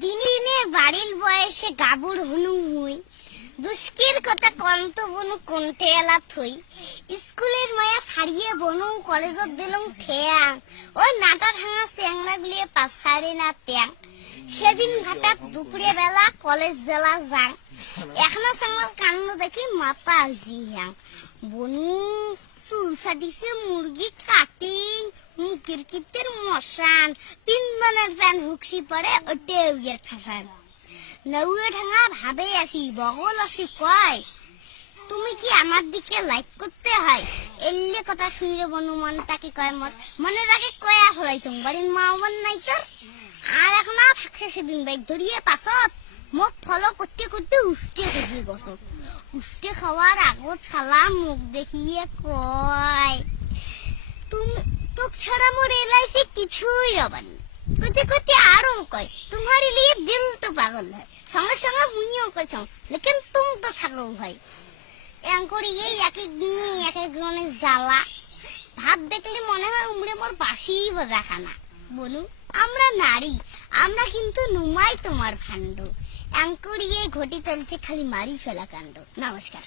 দিনে বাড়ির বয়সে গাবুর দুষ্কের কথা কন্ত কন্টে এলা থই স্কুলের মায়া বনু কলেজত ওই নাটা ভাঙা চেংরা গুলিয়ে না ট্যাং সেদিন ঘাটাত দুপুরে বেলা কলেজ জেলা যাং, এখনও চেংরার কান্ন দেখি মাথা হইছি হ্যাং। বনু চুল ছাটিছে মুরগি কাটিং কিরকিতের মশান। তিন জনের প্যান হুকসি পরে ওটে উইয়ের ফাঁসান নৌয়ে ঢাঙা ভাবে আসি বগল আসি কয়। তুমি কি আমার দিকে লাইক করতে হয়? এলে কথা শুনলে বনু মনটাকে কয় মত মনে রাখে কয়া ফলাইছং বাড়ির মা বোন নাই তোর আর এখন আর থাকছে সেদিন বাইক ধরিয়ে পাছত। মোক ফলো করতে করতে উঠতে গেছি গছত। উঠতে খাওয়ার আগত ছালা মুখ দেখিয়ে কয়। ছাড়া মোর এই লাইফে কিছুই রবান কইতে কইতে আরও কয়, তোমার লিয়ে দিল তো পাগল হয়। সঙ্গে সঙ্গে মুইও কইছ, লেকিন তুম তো ছাগল হয় এং করি এই এক এক দিনে এক এক জ্বালা। ভাত দেখলে মনে হয় উমড়ে মোর বাসি বাজা খানা বলুন আমরা নারী, আমরা কিন্তু নুমাই তোমার ভাণ্ড। এই ঘটি চলছে খালি মারি ফেলা কাণ্ড। নমস্কার।